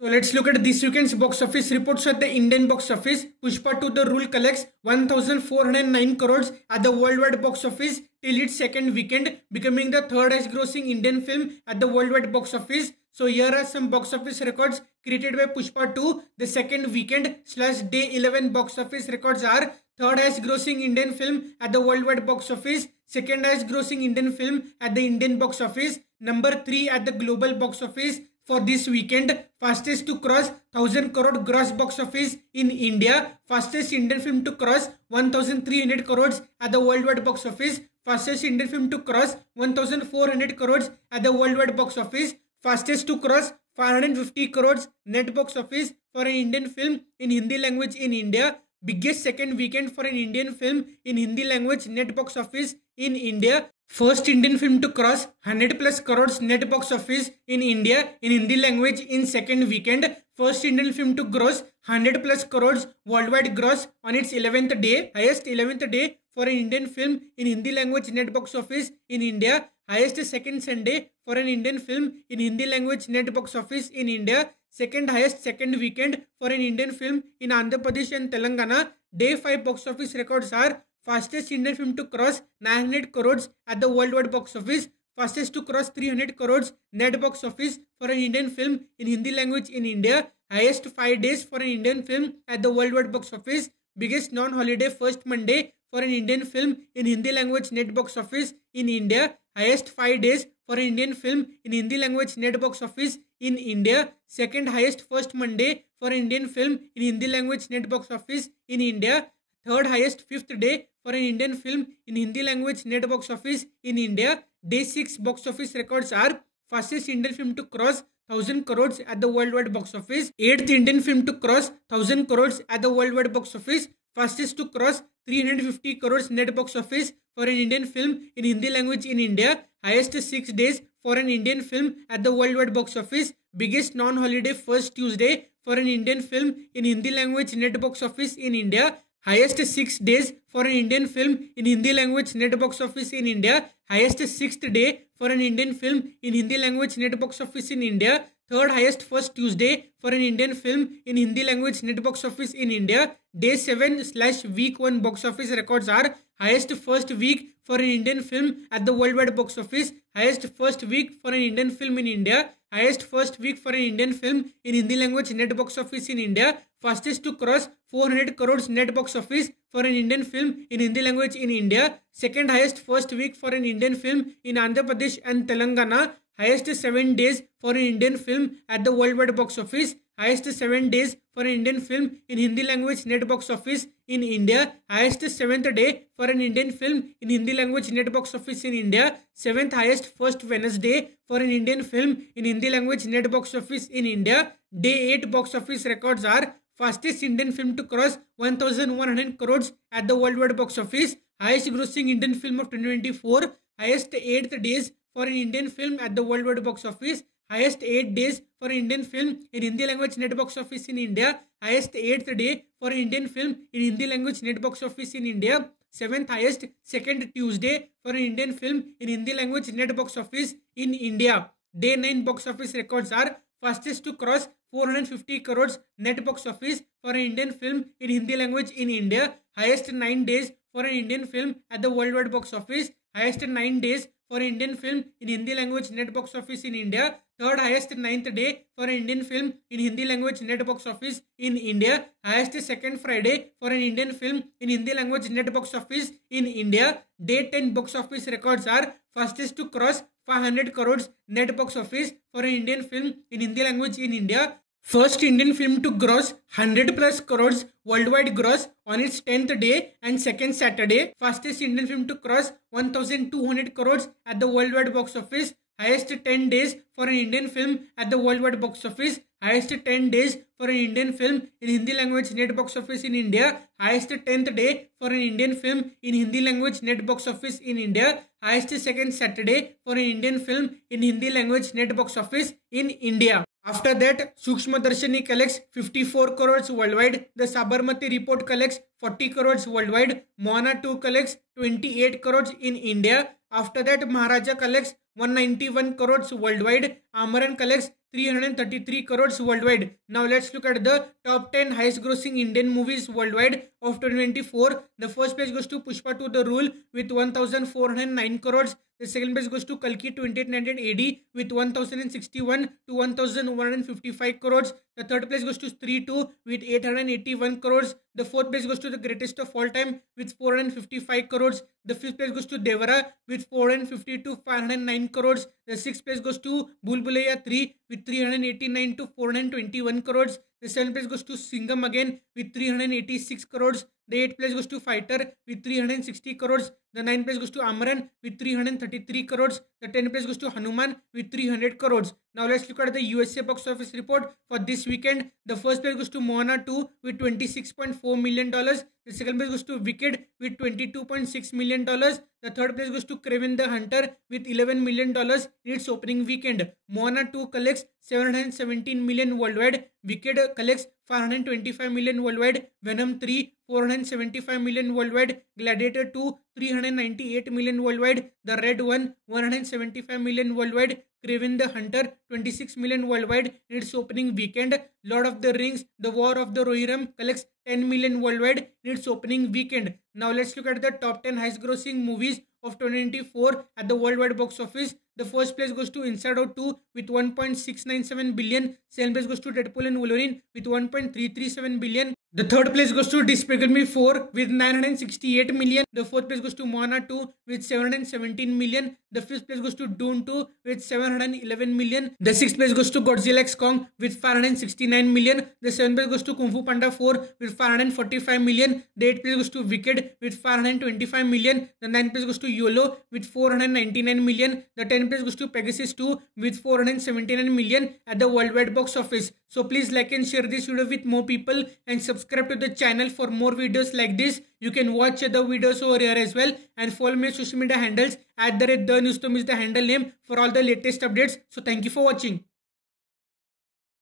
So let's look at this weekend's box office reports at the Indian box office. Pushpa 2 The Rule collects 1,409 crores at the worldwide box office till its second weekend, becoming the third highest grossing Indian film at the worldwide box office. So here are some box office records created by Pushpa 2. The second weekend / day 11 box office records are: third highest grossing Indian film at the worldwide box office, second highest grossing Indian film at the Indian box office, number 3 at the global box office for this weekend, fastest to cross 1000 crore gross box office in India, fastest Indian film to cross 1300 crores at the worldwide box office, fastest Indian film to cross 1400 crores at the worldwide box office, fastest to cross 550 crores net box office for an Indian film in Hindi language in India, biggest second weekend for an Indian film in Hindi language net box office in India, first Indian film to cross 100 plus crores net box office in India in Hindi language in second weekend, first Indian film to gross 100 plus crores worldwide gross on its 11th day, highest 11th day for an Indian film in Hindi language net box office in India, highest second Sunday for an Indian film in Hindi language net box office in India, second highest second weekend for an Indian film in Andhra Pradesh and Telangana. Day 5 box office records are: fastest Indian film to cross 900 crores at the worldwide box office, fastest to cross 300 crores net box office for an Indian film in Hindi language in India, highest 5 days for an Indian film at the worldwide box office, biggest non-holiday first Monday for an Indian film in Hindi language net box office in India, highest 5 days for an Indian film in Hindi language net box office in India, second highest first Monday for an Indian film in Hindi language net box office in India, third highest fifth day for an Indian film in Hindi language net box office in India. Day 6 box office records are: fastest Indian film to cross 1000 crores at the worldwide box office, 8th Indian film to cross 1000 crores at the worldwide box office, fastest to cross 350 crores net box office for an Indian film in Hindi language in India, highest 6 days for an Indian film at the worldwide box office, biggest non-holiday first Tuesday for an Indian film in Hindi language net box office in India, highest 6 days for an Indian film in Hindi language net box office in India, highest 6th day for an Indian film in Hindi language net box office in India, third highest first Tuesday for an Indian film in Hindi language net box office in India. Day 7 / week 1 box office records are: highest first week for an Indian film at the worldwide box office, highest first week for an Indian film in India, highest first week for an Indian film in Hindi language net box office in India, fastest to cross 400 crores net box office for an Indian film in Hindi language in India, second highest first week for an Indian film in Andhra Pradesh and Telangana, highest 7 days for an Indian film at the worldwide box office, highest 7 days for an Indian film in Hindi language net box office in India, highest 7th day for an Indian film in Hindi language net box office in India, 7th highest first Wednesday for an Indian film in Hindi language net box office in India. Day 8 box office records are: fastest Indian film to cross 1100 crores at the worldwide box office, highest grossing Indian film of 2024, highest 8th days for an Indian film at the worldwide box office, highest 8 days for an Indian film in Hindi language net box office in India, highest 8th day for an Indian film in Hindi language net box office in India, 7th highest second Tuesday for an Indian film in Hindi language net box office in India. Day 9 box office records are: fastest to cross 450 crores net box office for an Indian film in Hindi language in India, highest 9 days for an Indian film at the worldwide box office, highest 9 days for an Indian film in Hindi language net box office in India, third highest 9th day for an Indian film in Hindi language net box office in India, highest second Friday for an Indian film in Hindi language net box office in India. Day 10 box office records are: fastest to cross 500 crores net box office for an Indian film in Hindi language in India, first Indian film to gross 100 plus crores worldwide gross on its 10th day and second Saturday, fastest Indian film to cross 1200 crores at the worldwide box office, highest 10 days for an Indian film at the worldwide box office, highest 10 days for an Indian film in Hindi language net box office in India, highest 10th day for an Indian film in Hindi language net box office in India, highest second Saturday for an Indian film in Hindi language net box office in India. After that, Sukshma Darshini collects 54 crores worldwide, the Sabarmati report collects 40 crores worldwide, Moana 2 collects 28 crores in India. After that, Maharaja collects 191 crores worldwide, Amaran collects 333 crores worldwide. Now let's look at the top 10 highest grossing Indian movies worldwide of 2024. The first place goes to Pushpa 2 The Rule with 1409 crores. The second place goes to Kalki 2800 AD with 1061 to 1155 crores. The third place goes to Stree 2 with 881 crores. The fourth place goes to The Greatest of All Time with 455 crores. The fifth place goes to Devara with 450 to 509 crores. The sixth place goes to Bhool Bhulaiya 3 with 389 to 421 crores. The seventh place goes to Singham again with 386 crores. The eighth place goes to Fighter with 360 crores. The ninth place goes to Amran with 333 crores. The 10th place goes to Hanuman with 300 crores. Now let's look at the USA box office report for this weekend. The first place goes to Moana 2 with $26.4 million. The second place goes to Wicked with $22.6 million. The third place goes to Kraven the Hunter with $11 million in its opening weekend. Moana 2 collects 717 million worldwide. Wicked collects 525 million worldwide. Venom 3 475 million worldwide. Gladiator 2 398 million worldwide. The Red One 175 million worldwide. Kraven the Hunter 26 million worldwide in its opening weekend. Lord of the Rings The War of the Rohirrim collects 10 million worldwide in its opening weekend. Now let's look at the top 10 highest grossing movies of 2024 at the worldwide box office. The first place goes to Inside Out 2 with 1.697 billion. Second place goes to Deadpool and Wolverine with 1.337 billion. The third place goes to Despicable Me 4 with 968 million. The fourth place goes to Moana 2 with 717 million. The fifth place goes to Dune 2 with 711 million. The sixth place goes to Godzilla x Kong with 569 million. The seventh place goes to Kung Fu Panda 4 with 545 million. The eighth place goes to Wicked with 525 million. The ninth place goes to YOLO with 499 million. The 10th place goes to Pegasus 2 with 479 million at the worldwide box office. So please like and share this video with more people and subscribe to the channel for more videos like this. You can watch other videos over here as well and follow my social media handles @TheNewsTom is the handle name for all the latest updates. So thank you for watching.